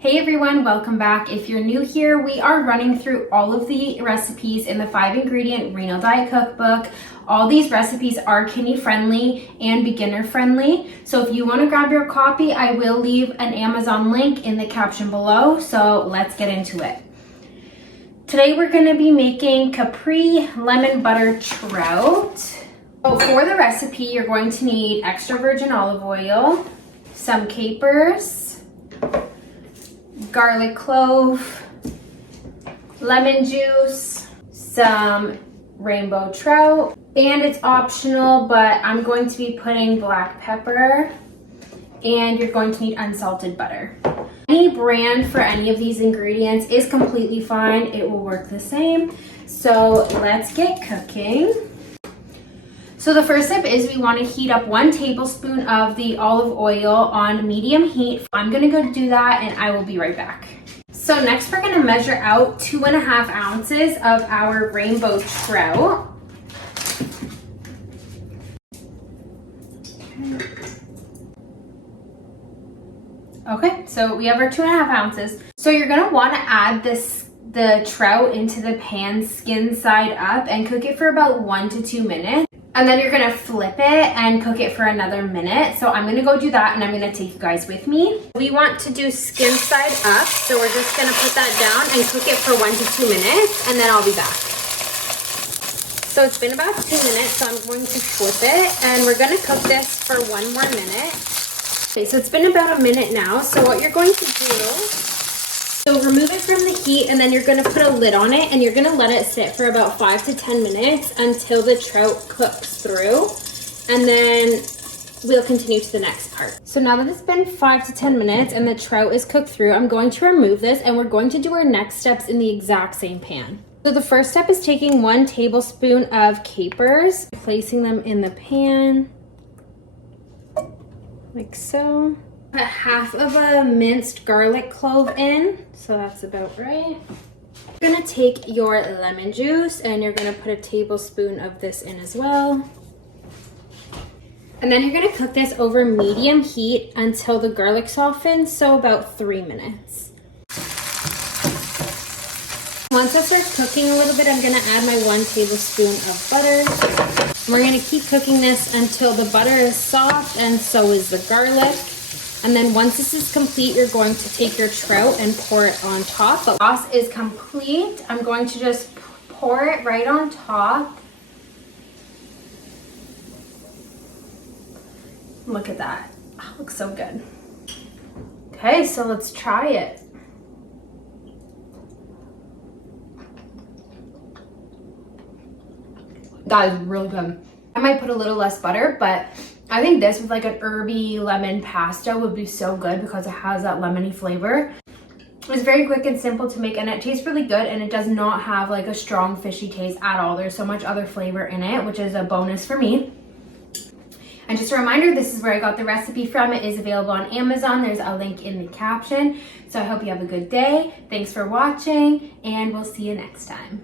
Hey everyone, welcome back. If you're new here, we are running through all of the recipes in the 5-ingredient renal diet cookbook. All these recipes are kidney friendly and beginner friendly. So if you want to grab your copy, I will leave an Amazon link in the caption below. So let's get into it. Today we're going to be making Capri Lemon Butter Trout. So for the recipe, you're going to need extra virgin olive oil, some capers, garlic clove, lemon juice, some rainbow trout, and it's optional, but I'm going to be putting black pepper, and you're going to need unsalted butter. Any brand for any of these ingredients is completely fine. It will work the same. So let's get cooking. So the first step is we want to heat up 1 tablespoon of the olive oil on medium heat. I'm going to go do that and I will be right back. So next we're going to measure out 2.5 ounces of our rainbow trout. Okay, so we have our 2.5 ounces. So you're going to want to add the trout into the pan skin side up and cook it for about 1 to 2 minutes. And then you're gonna flip it and cook it for another minute. So I'm gonna go do that and I'm gonna take you guys with me. We want to do skin side up. So we're just gonna put that down and cook it for 1 to 2 minutes and then I'll be back. So it's been about 2 minutes, so I'm going to flip it and we're gonna cook this for 1 more minute. Okay, so it's been about a minute now. So what you're going to do, so remove it from the heat and then you're going to put a lid on it and you're going to let it sit for about 5 to 10 minutes until the trout cooks through, and then we'll continue to the next part. So now that it's been 5 to 10 minutes and the trout is cooked through, I'm going to remove this and we're going to do our next steps in the exact same pan. So the first step is taking 1 tablespoon of capers, placing them in the pan like so. Put half of a minced garlic clove in, so that's about right. You're gonna take your lemon juice and you're gonna put a tablespoon of this in as well. And then you're gonna cook this over medium heat until the garlic softens, so about 3 minutes. Once it starts cooking a little bit, I'm gonna add my 1 tablespoon of butter. We're gonna keep cooking this until the butter is soft and so is the garlic. And then once this is complete, you're going to take your trout and pour it on top. The sauce is complete. I'm going to just pour it right on top. Look at that. Oh, looks so good. Okay, so let's try it. That is really good. I might put a little less butter, but I think this with like an herby lemon pasta would be so good because it has that lemony flavor. It's very quick and simple to make and it tastes really good, and it does not have like a strong fishy taste at all. There's so much other flavor in it, which is a bonus for me. And just a reminder, this is where I got the recipe from. It is available on Amazon. There's a link in the caption. So I hope you have a good day. Thanks for watching and we'll see you next time.